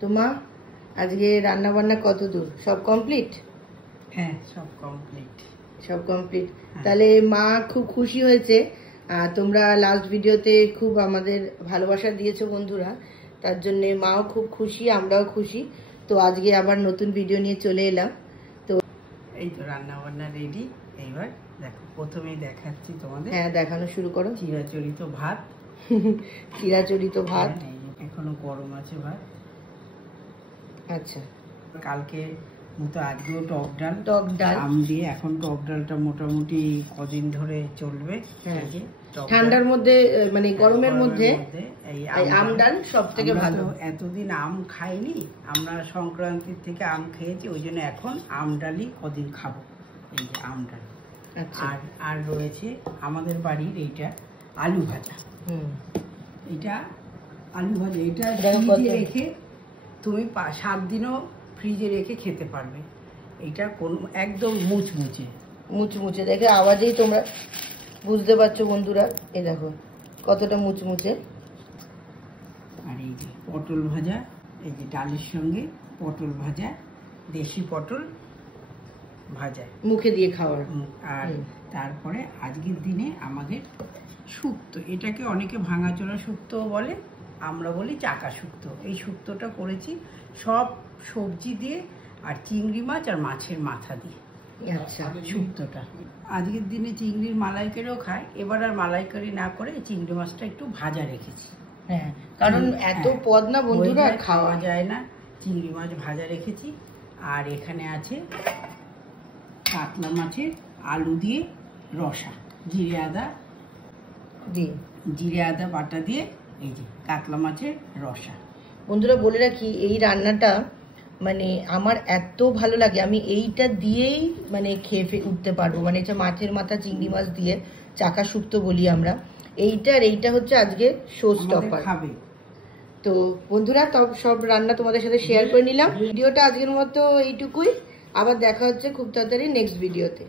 তো মা আজকে রান্না বান্না কত দূর, সব কমপ্লিট? হ্যাঁ, সব কমপ্লিট। সব কমপ্লিট। তাহলে মা খুব খুশি হয়েছে। তোমরা লাস্ট ভিডিওতে খুব আমাদের ভালোবাসা দিয়েছো বন্ধুরা, তার জন্য মাও খুব খুশি, আমরাও খুশি। তো আজকে আবার নতুন ভিডিও নিয়ে চলে এলাম। তো এই তো রান্না বান্না রেডি। এইবার দেখো, প্রথমেই দেখাচ্ছি তোমাদের। হ্যাঁ, দেখানো শুরু করো। চিরাচরিত ভাত। চিরাচরিত ভাত এখনো গরম আছে ভাত। আচ্ছা, কালকে মতো আজকেও টক ডাল। টক ডাল আম দিয়ে। এখন টক ডালটা মোটামুটি কদিন ধরে চলবে। ঠান্ডার মধ্যে মানে গরমের মধ্যে এই আম ডাল সব থেকে ভালো। এতদিন আম খাইনি আমরা, সংক্রান্তির থেকে আম খেয়েছি, ওই জন্য এখন আম ডালই কদিন খাবো। এই যে আম ডাল। আর রয়েছে আমাদের বাড়ির এইটা আলু ভাজা। এটা আলু ভাজা, এটা ফ্রিজে রেখে তুমি 7 দিনও ফ্রিজে রেখে খেতে পারবে। এটা কোন একদম মুচমুচে মুচমুচে, দেখে আওয়াজেই তোমরা বুঝতে পারছো বন্ধুরা। এই দেখো কতটা মুচমুচে। আর এই যে পটল ভাজা, এই যে ডালের সঙ্গে পটল ভাজা, দেশি পটল ভাজা, মুখে দিয়ে খাওয়ার। আর তারপরে আজকের দিনে আমাদের শুক্তো, এটাকে অনেকে ভাঙাচোরা শুক্তোও বলে, আমরা বলি চাকা শুক্তো। এই শুক্তোটা করেছি সব সবজি দিয়ে আর চিংড়ি মাছ আর মাছের মাথা দিয়ে। আচ্ছা, শুক্তোটা আজকের দিনে চিংড়ির মালাইকারিও খায়, এবার আর মালাইকারি না করে চিংড়ি মাছটা একটু ভাজা রেখেছি। হ্যাঁ, কারণ এত পদ না বন্ধুরা, খাওয়া যায় না। চিংড়ি মাছ ভাজা রেখেছি। আর এখানে আছে কাতলা মাছের আলু দিয়ে রসা, জিরে আদা বাটা দিয়ে, এই যে কাতলা মাছের রসা। বন্ধুরা বলে রাখি, এই রান্নাটা মানে আমার এত ভালো লাগে, আমি এইটা দিয়েই মানে খেয়ে উঠতে পারবো। মানে এটা মাছের মাথা চিংড়ি মাছ দিয়ে চাকা শুক্তো বলি আমরা। এইটা হচ্ছে আজকে শো স্টপার। তো বন্ধুরা সব রান্না তোমাদের সাথে শেয়ার করে নিলাম। ভিডিওটা আজকের মতো এইটুকুই। আবার দেখা হচ্ছে খুব তাড়াতাড়ি নেক্সট ভিডিওতে।